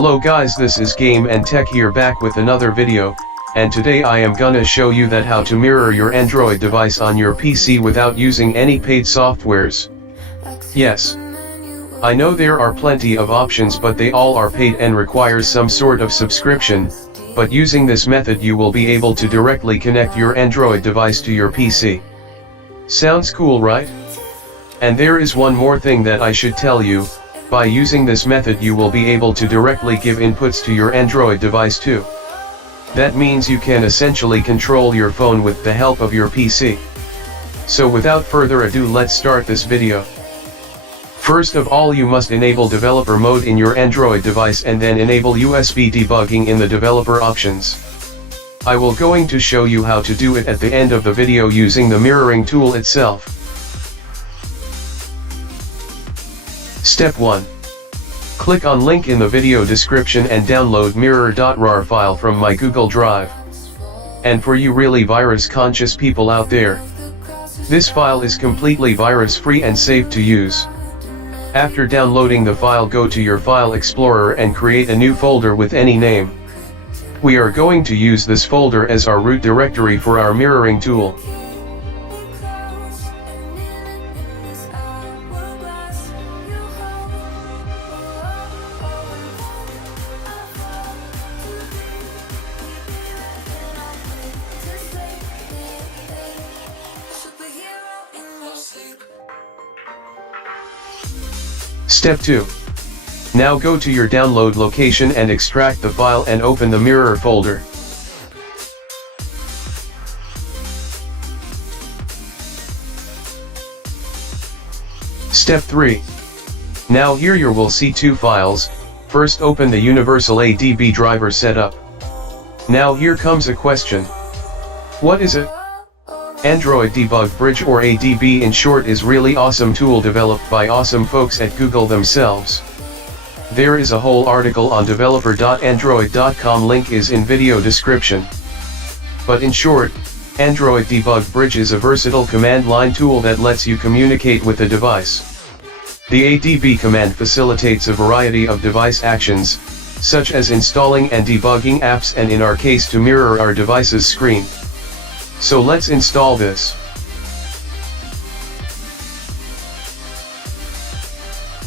Hello guys, this is Game and Tech here back with another video, and today I am gonna show you that how to mirror your Android device on your PC without using any paid softwares. Yes, I know there are plenty of options, but they all are paid and requires some sort of subscription, but using this method you will be able to directly connect your Android device to your PC. Sounds cool, right? And there is one more thing that I should tell you. By using this method you will be able to directly give inputs to your Android device too. That means you can essentially control your phone with the help of your PC. So without further ado, let's start this video. First of all, you must enable developer mode in your Android device and then enable USB debugging in the developer options. I will going to show you how to do it at the end of the video using the mirroring tool itself. Step 1. Click on link in the video description and download mirror.rar file from my Google Drive. And for you really virus conscious people out there, this file is completely virus free and safe to use. After downloading the file, go to your file explorer and create a new folder with any name. We are going to use this folder as our root directory for our mirroring tool. Step 2. Now go to your download location and extract the file and open the mirror folder. Step 3. Now here you will see two files. First, open the universal ADB driver setup. Now here comes a question. What is it? Android Debug Bridge, or ADB in short, is really awesome tool developed by awesome folks at Google themselves. There is a whole article on developer.android.com, link is in video description. But in short, Android Debug Bridge is a versatile command line tool that lets you communicate with the device. The ADB command facilitates a variety of device actions, such as installing and debugging apps, and in our case to mirror our device's screen. So let's install this.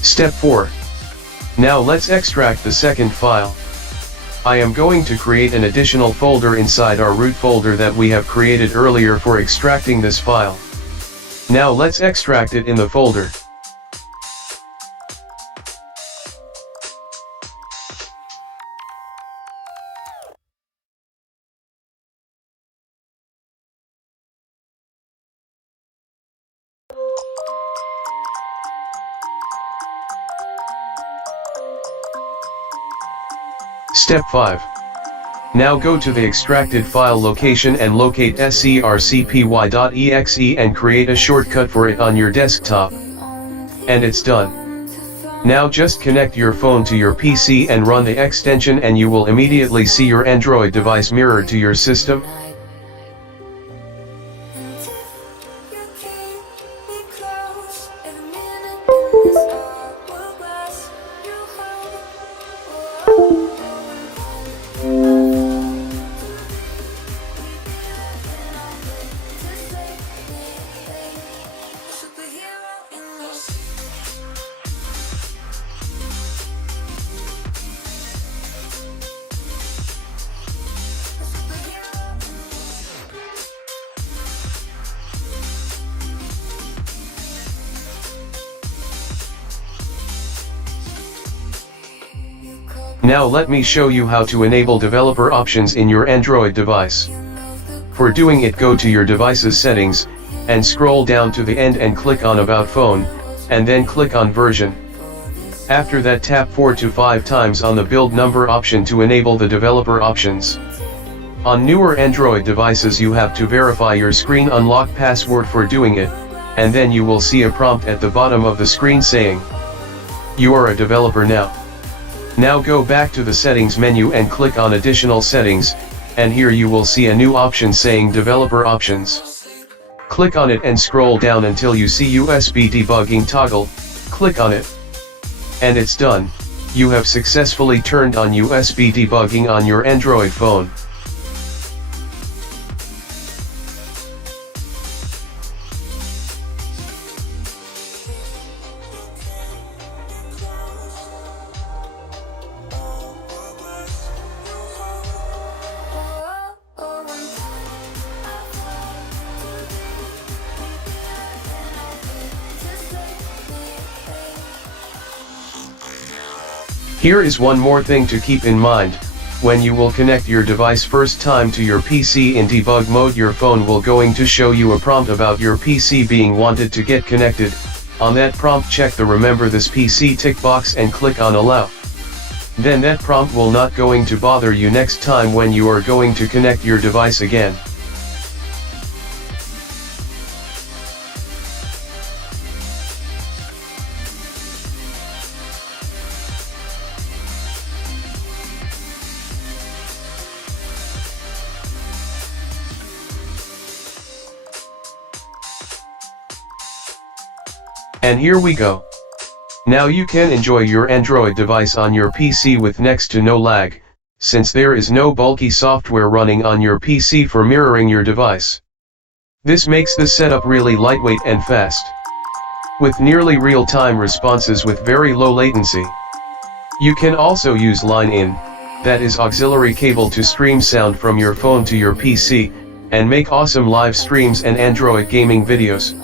Step 4. Now let's extract the second file. I am going to create an additional folder inside our root folder that we have created earlier for extracting this file. Now let's extract it in the folder. Step 5. Now go to the extracted file location and locate scrcpy.exe and create a shortcut for it on your desktop. And it's done. Now just connect your phone to your PC and run the extension and you will immediately see your Android device mirrored to your system. Now let me show you how to enable developer options in your Android device. For doing it, go to your device's settings, and scroll down to the end and click on About Phone, and then click on Version. After that, tap 4 to 5 times on the build number option to enable the developer options. On newer Android devices you have to verify your screen unlock password for doing it, and then you will see a prompt at the bottom of the screen saying, "You are a developer now." Now go back to the settings menu and click on additional settings, and here you will see a new option saying developer options. Click on it and scroll down until you see USB debugging toggle, click on it. And it's done. You have successfully turned on USB debugging on your Android phone. Here is one more thing to keep in mind. When you will connect your device first time to your PC in debug mode, your phone will going to show you a prompt about your PC being wanted to get connected. On that prompt, check the remember this PC tick box and click on allow. Then that prompt will not going to bother you next time when you are going to connect your device again. And here we go. Now you can enjoy your Android device on your PC with next to no lag, since there is no bulky software running on your PC for mirroring your device. This makes the setup really lightweight and fast, with nearly real-time responses with very low latency. You can also use line-in, that is auxiliary cable, to stream sound from your phone to your PC, and make awesome live streams and Android gaming videos.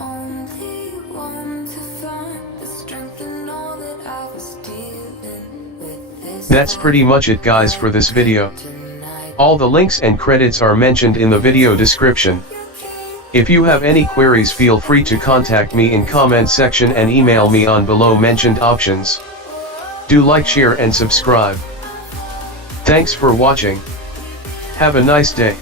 That's pretty much it, guys, for this video. All the links and credits are mentioned in the video description. If you have any queries, feel free to contact me in comment section and email me on below mentioned options. Do like, share and subscribe. Thanks for watching. Have a nice day.